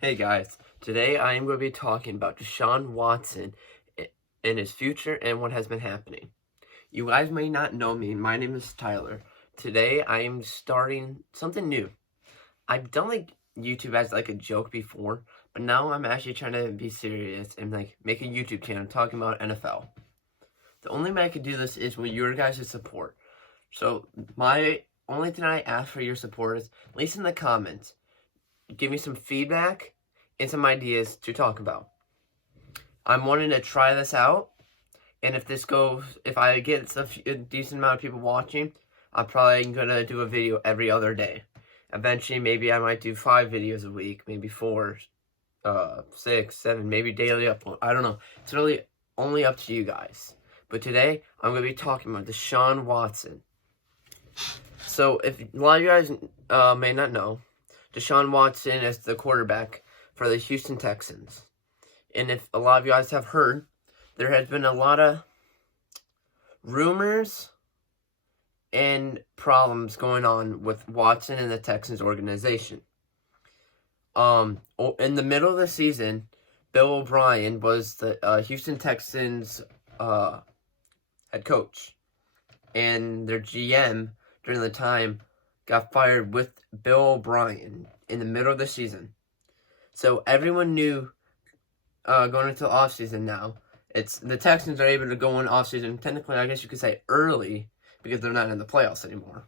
Hey guys, today I am going to be talking about Deshaun Watson and his future and what has been happening. You guys may not know me. My name is Tyler. Today I am starting something new. I've done YouTube as a joke before, but now I'm actually trying to be serious and make a YouTube channel talking about NFL. The only way I could do this is with your guys' support. So my only thing I ask for your support is, at least in the comments, give me some feedback and some ideas to talk about. I'm wanting to try this out, and if I get a decent amount of people watching, I'm probably gonna do a video every other day. Eventually, maybe I might do 5 videos a week, maybe 4, 6, 7, maybe daily upload. I don't know. It's really only up to you guys. But today, I'm gonna be talking about Deshaun Watson. So, if a lot of you guys may not know, Deshaun Watson is the quarterback for the Houston Texans. And if a lot of you guys have heard, there has been a lot of rumors and problems going on with Watson and the Texans organization. In the middle of the season, Bill O'Brien was the Houston Texans head coach. And their GM during the time got fired with Bill O'Brien in the middle of the season. So everyone knew going into the offseason now, the Texans are able to go in offseason, technically I guess you could say early, because they're not in the playoffs anymore.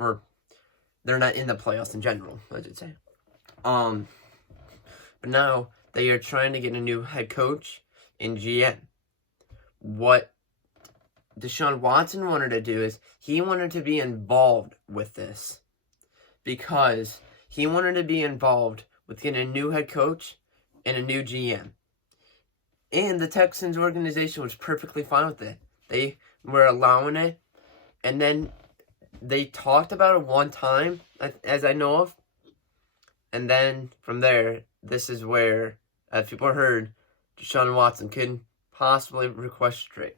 Or they're not in the playoffs in general, I should say. But now they are trying to get a new head coach and GM. What Deshaun Watson wanted to do is he wanted to be involved with this, because he wanted to be involved with getting a new head coach and a new GM. And the Texans organization was perfectly fine with it. They were allowing it, and then they talked about it one time, as I know of, and then from there, this is where, as people heard, Deshaun Watson could possibly request trade.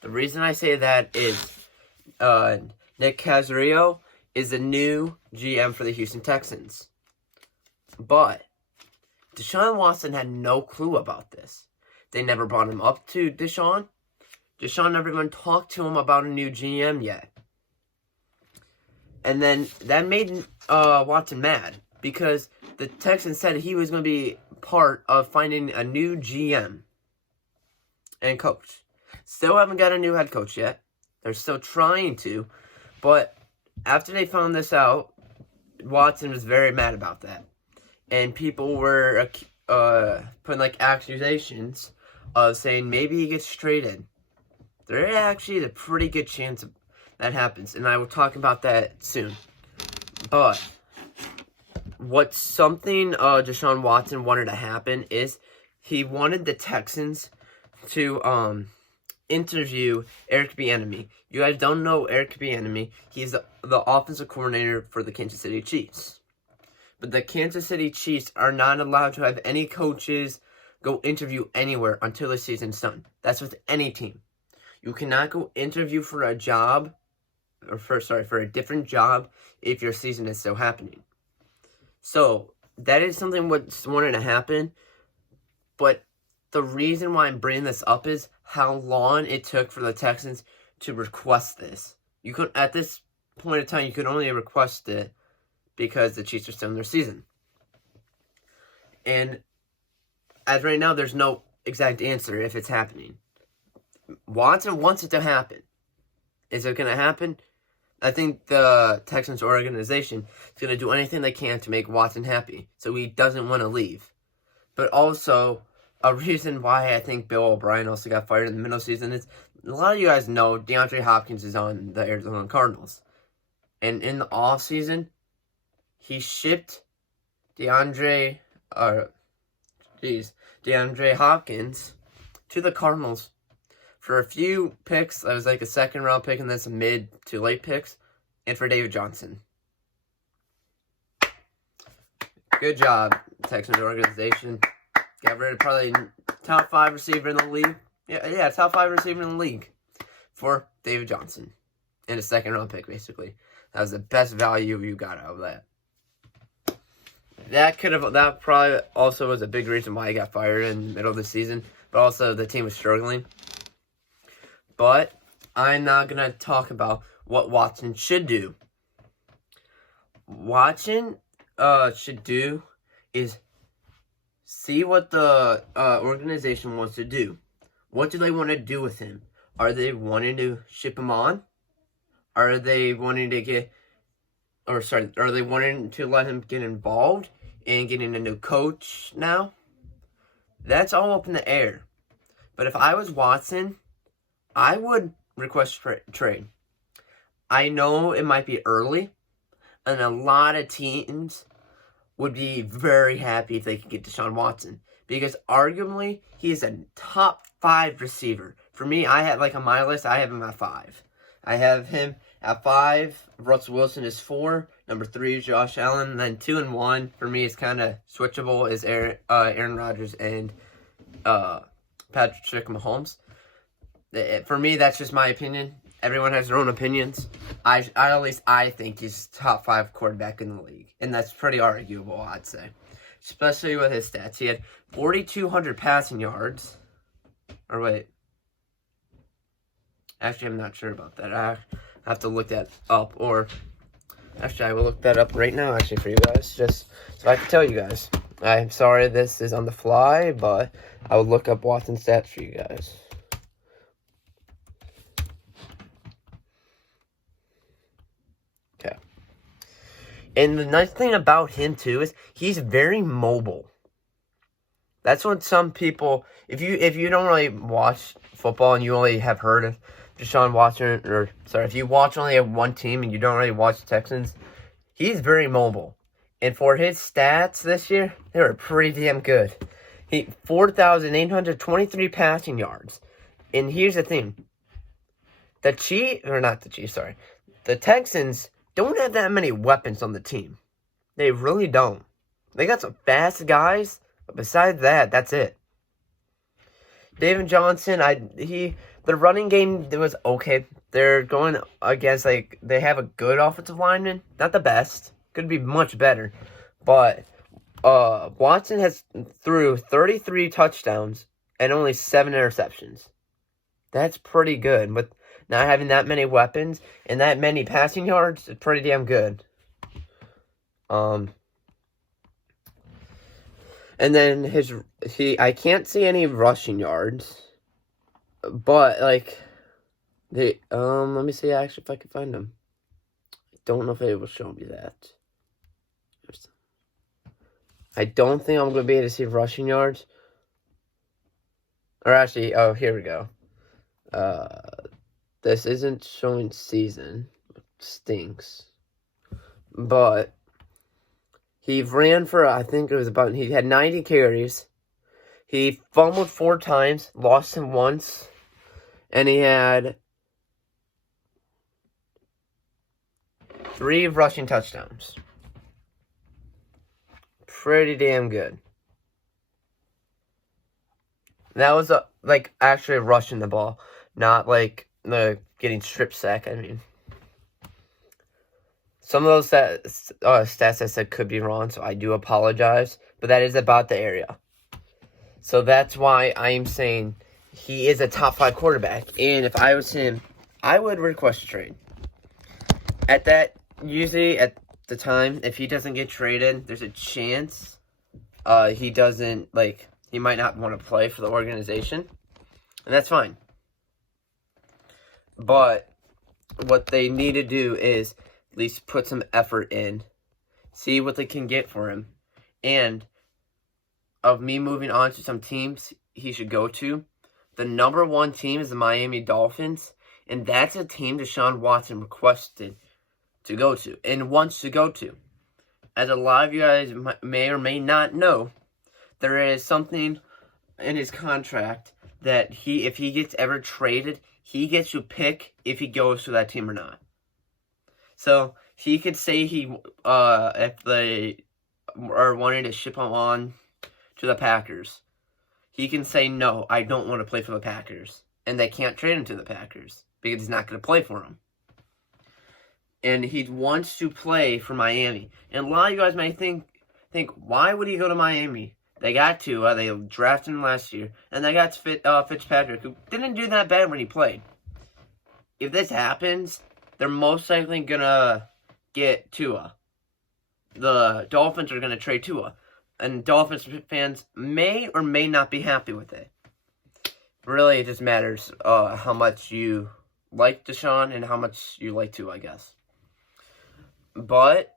The reason I say that is Nick Caserio is the new GM for the Houston Texans. But Deshaun Watson had no clue about this. They never brought him up to Deshaun. Deshaun never even talked to him about a new GM yet. And then that made Watson mad, because the Texans said he was going to be part of finding a new GM and coach. Still haven't got a new head coach yet. They're still trying to. But after they found this out, Watson was very mad about that. And people were putting accusations of saying maybe he gets traded. There is actually a pretty good chance that happens. And I will talk about that soon. But what's something Deshaun Watson wanted to happen is he wanted the Texans to interview Eric Bieniemy. You guys don't know Eric Bieniemy. He's the offensive coordinator for the Kansas City Chiefs. But the Kansas City Chiefs are not allowed to have any coaches go interview anywhere until the season's done. That's with any team. You cannot go interview for a job, for a different job if your season is still happening. So, that is something what's wanted to happen. But the reason why I'm bringing this up is how long it took for the Texans to request this. You could, at this point in time, you could only request it because the Chiefs are still in their season. And as right now, there's no exact answer if it's happening. Watson wants it to happen. Is it going to happen? I think the Texans organization is going to do anything they can to make Watson happy, so he doesn't want to leave. But also, a reason why I think Bill O'Brien also got fired in the middle of the season is, a lot of you guys know DeAndre Hopkins is on the Arizona Cardinals. And in the offseason, he shipped DeAndre Hopkins to the Cardinals for a few picks. That was a second round pick, and then some mid to late picks, and for David Johnson. Good job, Texans organization. Got rid of probably top 5 receiver in the league. Yeah, top 5 receiver in the league for David Johnson. And a second round pick, basically. That was the best value you got out of that. that probably also was a big reason why he got fired in the middle of the season. But also the team was struggling. But I'm not gonna talk about what Watson should do. Watson should do is see what the organization wants to do. What do they want to do with him? Are they wanting to ship him on? Are they wanting to are they wanting to let him get involved in getting a new coach now? That's all up in the air. But if I was Watson, I would request trade. I know it might be early, and a lot of teams would be very happy if they could get Deshaun Watson, because arguably he is a top 5 receiver. For me, I have on my list, I have him at 5. I have him at 5. Russell Wilson is 4. Number 3 is Josh Allen. And then 2 and 1 for me is kind of switchable is Aaron Rodgers and Patrick Mahomes. For me, that's just my opinion. Everyone has their own opinions. At least I think he's top 5 quarterback in the league. And that's pretty arguable, I'd say. Especially with his stats. He had 4,200 passing yards. Or wait. Actually, I'm not sure about that. I have to look that up. Or, actually, I will look that up right now, actually, for you guys. Just so I can tell you guys. I'm sorry this is on the fly, but I will look up Watson's stats for you guys. Okay. And the nice thing about him, too, is he's very mobile. That's what some people, if you don't really watch football and you only have heard of Deshaun Watson, if you watch only one team and you don't really watch the Texans, he's very mobile. And for his stats this year, they were pretty damn good. 4,823 passing yards. And here's the thing. The Texans don't have that many weapons on the team. They really don't. They got some fast guys, but besides that, that's it. David Johnson, the running game was okay. They're going against, they have a good offensive lineman. Not the best. Could be much better. But Watson has threw 33 touchdowns and only 7 interceptions. That's pretty good. With not having that many weapons and that many passing yards, it's pretty damn good. And then I can't see any rushing yards. But, let me see actually if I can find them. I don't know if it will show me that. I don't think I'm going to be able to see rushing yards. Or actually, here we go. This isn't showing season. It stinks. But he ran for, I think it was he had 90 carries. He fumbled 4 times, lost him once. And he had 3 rushing touchdowns. Pretty damn good. That was actually rushing the ball, not getting strip sack. I mean, some of those stats I said could be wrong, so I do apologize. But that is about the area. So that's why I'm saying he is a top 5 quarterback. And if I was him, I would request a trade. Usually at the time, if he doesn't get traded, there's a chance he might not want to play for the organization. And that's fine. But what they need to do is at least put some effort in, see what they can get for him. And of me moving on to some teams he should go to, the number 1 team is the Miami Dolphins, and that's a team Deshaun Watson requested to go to and wants to go to. As a lot of you guys may or may not know, there is something in his contract that if he gets ever traded, he gets to pick if he goes to that team or not. So he could say if they are wanting to ship him on to the Packers, he can say, no, I don't want to play for the Packers. And they can't trade him to the Packers because he's not going to play for them. And he wants to play for Miami. And a lot of you guys might think think, why would he go to Miami? They got Tua, they drafted him last year, and they got Fitzpatrick, who didn't do that bad when he played. If this happens, they're most likely going to get Tua. The Dolphins are going to trade Tua. And Dolphins fans may or may not be happy with it. Really, it just matters how much you like Deshaun and how much you like Tua, I guess. But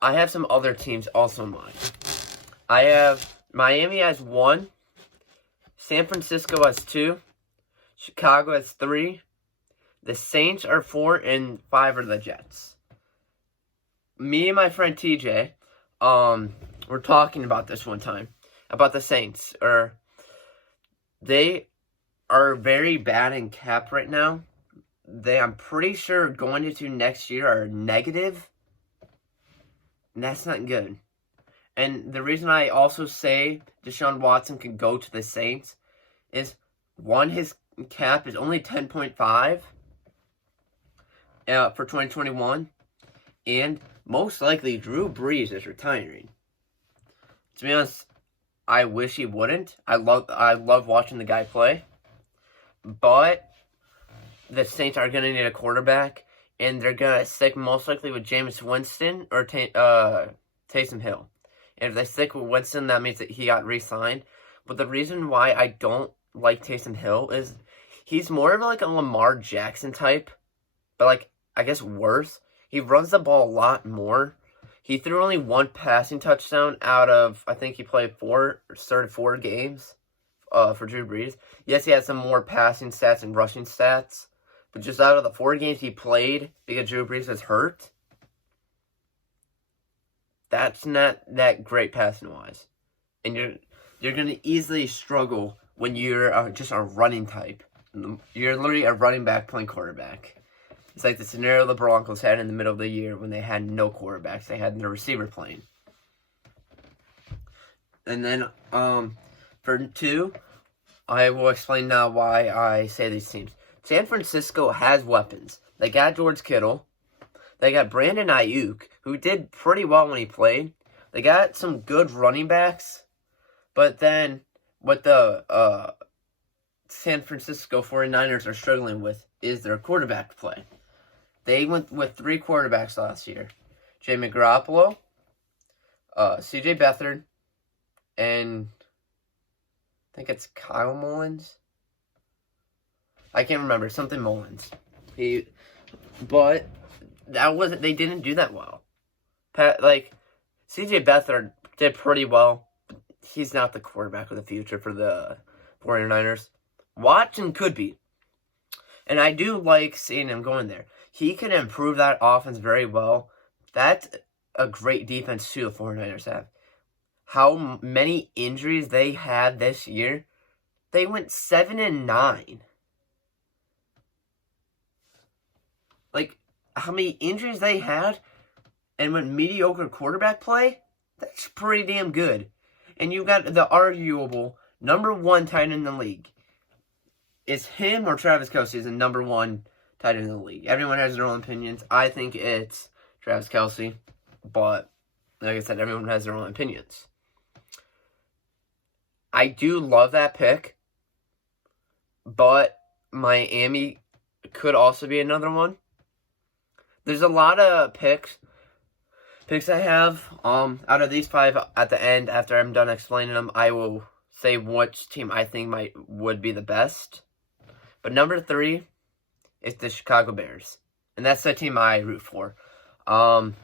I have some other teams also in mind. I have Miami has 1, San Francisco has 2, Chicago has 3, the Saints are 4, and 5 are the Jets. Me and my friend TJ, were talking about this one time, about the Saints. They are very bad in cap right now. I'm pretty sure going into next year are negative. And that's not good. And the reason I also say Deshaun Watson can go to the Saints is, 1, his cap is only 10.5 for 2021. And most likely Drew Brees is retiring. To be honest, I wish he wouldn't. I love watching the guy play. But the Saints are going to need a quarterback, and they're going to stick most likely with Jameis Winston or Taysom Hill. And if they stick with Winston, that means that he got re-signed. But the reason why I don't like Taysom Hill is he's more of like a Lamar Jackson type, but like, I guess worse. He runs the ball a lot more. He threw only 1 passing touchdown out of, I think he started 4 games for Drew Brees. Yes, he had some more passing stats and rushing stats, but just out of the 4 games he played, because Drew Brees was hurt, that's not that great passing-wise. And you're going to easily struggle when you're just a running type. You're literally a running back playing quarterback. It's like the scenario the Broncos had in the middle of the year when they had no quarterbacks. They had no receiver playing. And then, for 2, I will explain now why I say these teams. San Francisco has weapons. They got George Kittle. They got Brandon Ayuk, who did pretty well when he played. They got some good running backs. But then, what the San Francisco 49ers are struggling with is their quarterback play. They went with 3 quarterbacks last year. Jimmy Garoppolo, C.J. Beathard, and I think it's Kyle Mullins. I can't remember. Something Mullins. But they didn't do that well. C.J. Beathard did pretty well. He's not the quarterback of the future for the 49ers. Watson could be. And I do like seeing him going there. He can improve that offense very well. That's a great defense, too, the 49ers have. How many injuries they had this year? They went 7-9. Like, how many injuries they had? And with mediocre quarterback play? That's pretty damn good. And you got the arguable number 1 tight end in the league. It's him or Travis Kelce is the number 1 tight end in the league. Everyone has their own opinions. I think it's Travis Kelce. But, like I said, everyone has their own opinions. I do love that pick. But Miami could also be another one. There's a lot of picks I have. Out of these 5 at the end, after I'm done explaining them, I will say which team I think would be the best. But number 3 is the Chicago Bears. And that's the team I root for. The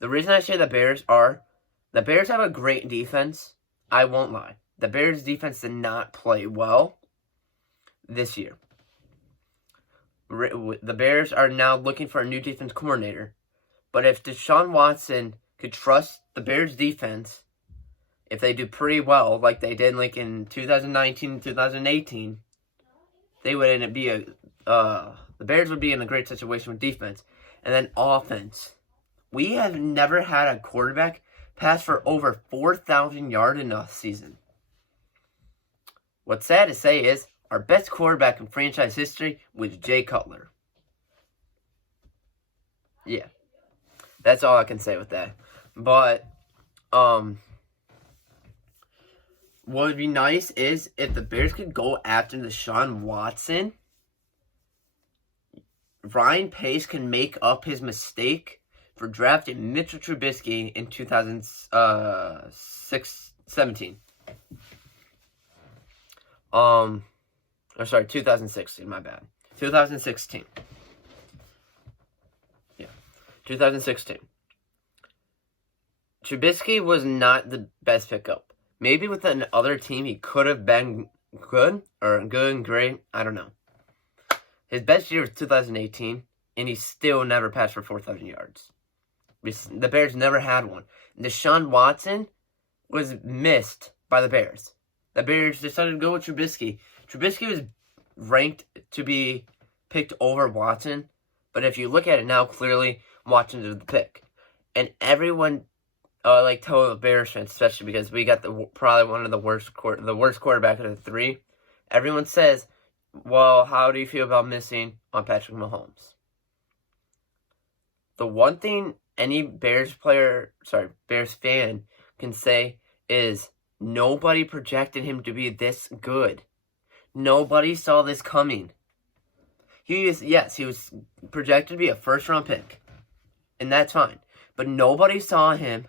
reason I say the Bears have a great defense. I won't lie. The Bears defense did not play well this year. The Bears are now looking for a new defense coordinator. But if Deshaun Watson could trust the Bears defense, if they do pretty well, like they did like in 2019, 2018, they would the Bears would be in a great situation with defense. And then offense. We have never had a quarterback pass for over 4,000 yards in a season. What's sad to say is, our best quarterback in franchise history was Jay Cutler. Yeah. That's all I can say with that. But, what would be nice is if the Bears could go after Deshaun Watson. Ryan Pace can make up his mistake for drafting Mitchell Trubisky in 2017. 2016, my bad. 2016. Yeah, 2016. Trubisky was not the best pickup. Maybe with another team he could have been good and great. I don't know. His best year was 2018, and he still never passed for 4,000 yards. The Bears never had one. Deshaun Watson was missed by the Bears. The Bears decided to go with Trubisky. Trubisky was ranked to be picked over Watson, but if you look at it now, clearly Watson's the pick. And everyone told the Bears fans, especially because we got probably one of the worst quarterback of the three. Everyone says, well, how do you feel about missing on Patrick Mahomes? The one thing any Bears fan can say is nobody projected him to be this good. Nobody saw this coming. He was projected to be a first-round pick, and that's fine. But nobody saw him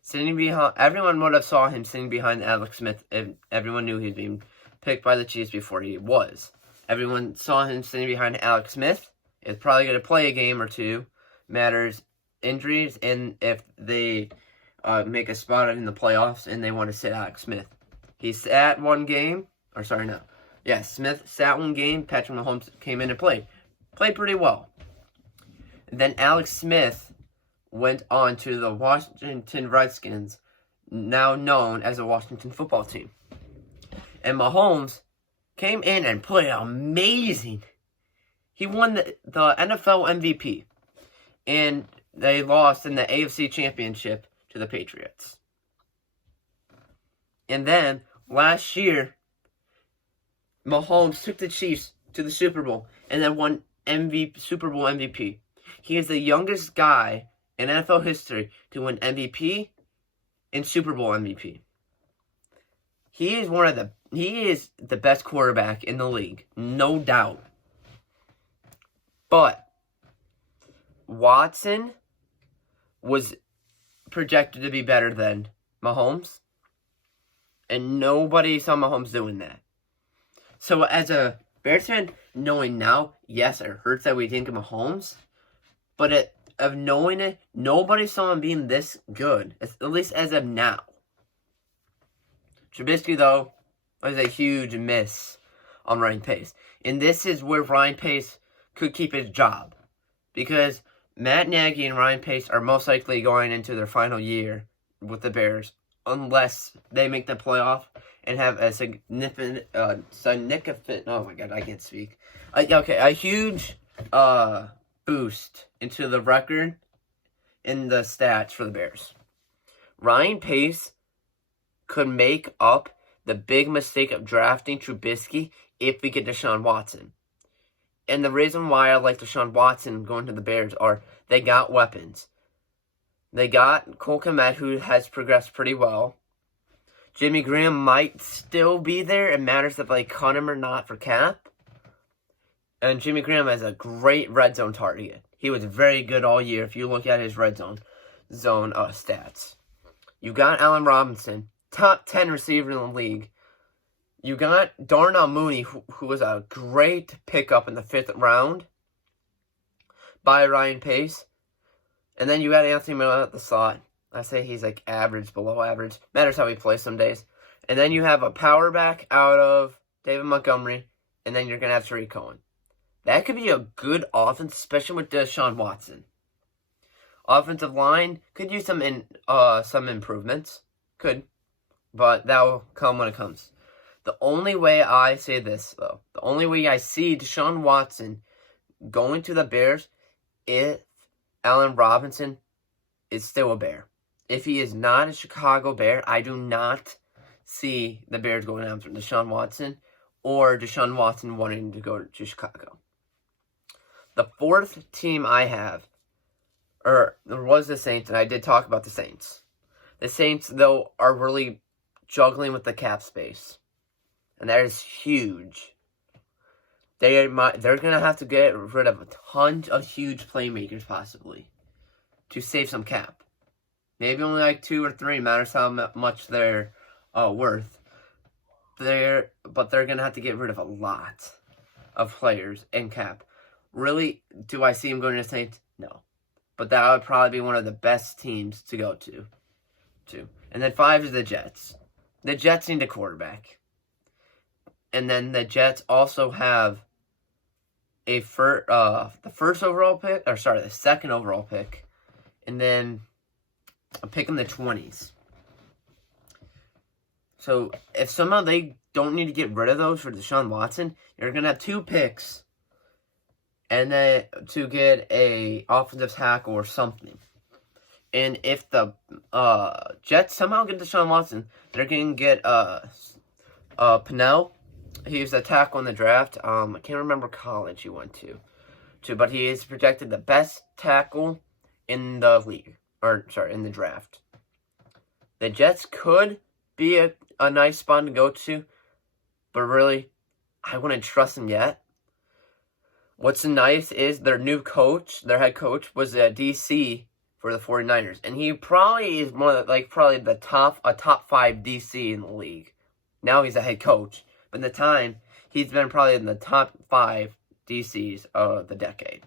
sitting behind. Everyone would have saw him sitting behind Alex Smith if everyone knew he was being picked by the Chiefs before he was. Everyone saw him sitting behind Alex Smith. Is probably going to play a game or two. Matters injuries and if they make a spot in the playoffs and they want to sit Alex Smith. He sat one game. Smith sat one game. Patrick Mahomes came in and played. Played pretty well. And then Alex Smith went on to the Washington Redskins, now known as the Washington football team. And Mahomes came in and played amazing. He won the NFL MVP. And they lost in the AFC Championship to the Patriots. And then, last year, Mahomes took the Chiefs to the Super Bowl and then won Super Bowl MVP. He is the youngest guy in NFL history to win MVP and Super Bowl MVP. He is the best quarterback in the league, no doubt. But Watson was projected to be better than Mahomes, and nobody saw Mahomes doing that. So as a Bears fan, knowing now, yes, it hurts that we think of Mahomes, but of knowing it, nobody saw him being this good, at least as of now. Trubisky, though, was a huge miss on Ryan Pace. And this is where Ryan Pace could keep his job. Because Matt Nagy and Ryan Pace are most likely going into their final year with the Bears, unless they make the playoff and have a significant, oh my god, I can't speak. A huge boost into the record in the stats for the Bears. Ryan Pace could make up the big mistake of drafting Trubisky if we get Deshaun Watson. And the reason why I like Deshaun Watson going to the Bears are they got weapons. They got Cole Kmet, who has progressed pretty well. Jimmy Graham might still be there. It matters if they cut him or not for cap. And Jimmy Graham has a great red zone target. He was very good all year if you look at his red zone stats. You got Allen Robinson, top 10 receiver in the league. You got Darnell Mooney, who was a great pickup in the 5th round by Ryan Pace. And then you got Anthony Miller at the slot. I say he's like average, below average. Matters how he plays some days. And then you have a power back out of David Montgomery. And then you're going to have Tariq Cohen. That could be a good offense, especially with Deshaun Watson. Offensive line could use some improvements. Could. But that will come when it comes. The only way I say this, though, the only way I see Deshaun Watson going to the Bears if Allen Robinson is still a Bear. If he is not a Chicago Bear, I do not see the Bears going after Deshaun Watson or Deshaun Watson wanting to go to Chicago. The fourth team I have, was the Saints, and I did talk about the Saints. The Saints, though, are really juggling with the cap space. And that is huge. They're going to have to get rid of a ton of huge playmakers, possibly, to save some cap. Maybe only like 2 or 3, matters how much they're worth. But they're going to have to get rid of a lot of players and cap. Really, do I see them going to the Saints? No. But that would probably be one of the best teams to go to. And then 5 is the Jets. The Jets need a quarterback. And then the Jets also have the second overall pick. And then a pick in the 20s. So if somehow they don't need to get rid of those for Deshaun Watson, you're going to have 2 picks and then to get a offensive tackle or something. And if the Jets somehow get Deshaun Watson, they're going to get Pennell. He was a tackle in the draft. I can't remember college he went to, but he is projected the best tackle in the league. In the draft. The Jets could be a nice spot to go to, but really, I wouldn't trust them yet. What's nice is their head coach, was a DC for the 49ers, and he probably is a top 5 DC in the league. Now he's a head coach, but in the time, he's been probably in the top 5 DCs of the decade.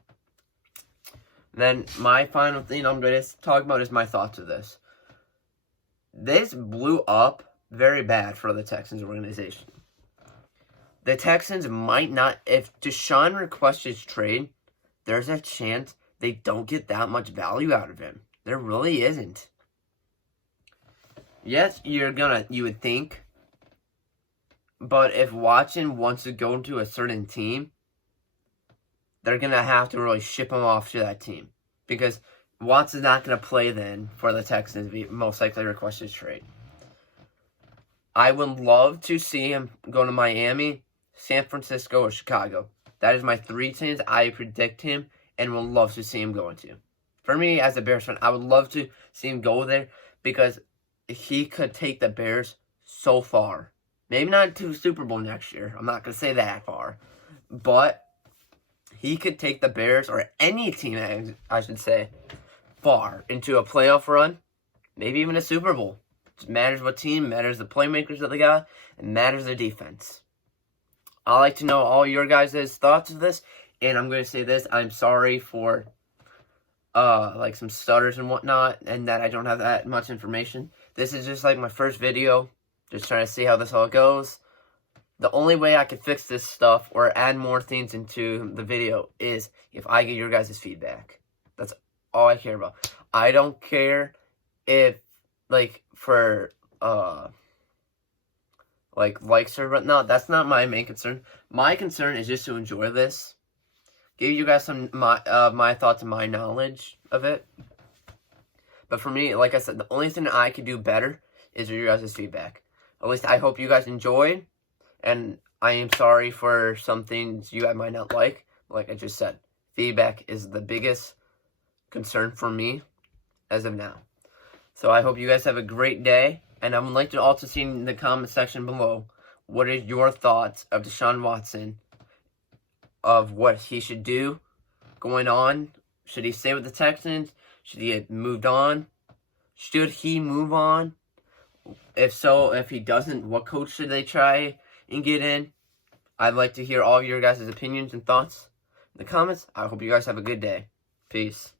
Then my final thing I'm going to talk about is my thoughts of this. This blew up very bad for the Texans organization. The Texans might not, if Deshaun requests his trade, there's a chance they don't get that much value out of him. There really isn't. Yes, you would think, but if Watson wants to go into a certain team, they're going to have to really ship him off to that team. Because Watson's not going to play then for the Texans, most likely request his trade. I would love to see him go to Miami, San Francisco, or Chicago. That is my 3 teams I predict him and would love to see him going to. For me, as a Bears fan, I would love to see him go there because he could take the Bears so far. Maybe not to Super Bowl next year. I'm not going to say that far. But he could take the Bears, or any team, I should say, far into a playoff run, maybe even a Super Bowl. It matters what team, matters the playmakers that they got, and matters the defense. I'd like to know all your guys' thoughts of this, and I'm going to say this, I'm sorry for some stutters and whatnot, and that I don't have that much information. This is just like my first video, just trying to see how this all goes. The only way I can fix this stuff or add more things into the video is if I get your guys' feedback. That's all I care about. I don't care if, for, likes or whatnot. That's not my main concern. My concern is just to enjoy this. Give you guys some my thoughts and my knowledge of it. But for me, like I said, the only thing I could do better is your guys' feedback. At least I hope you guys enjoyed. And I am sorry for some things you might not like. Like I just said, feedback is the biggest concern for me as of now. So I hope you guys have a great day. And I would like to also see in the comment section below, what is your thoughts of Deshaun Watson, of what he should do going on? Should he stay with the Texans? Should he have moved on? Should he move on? If so, if he doesn't, what coach should they try and get in? I'd like to hear all of your guys' opinions and thoughts in the comments. I hope you guys have a good day. Peace.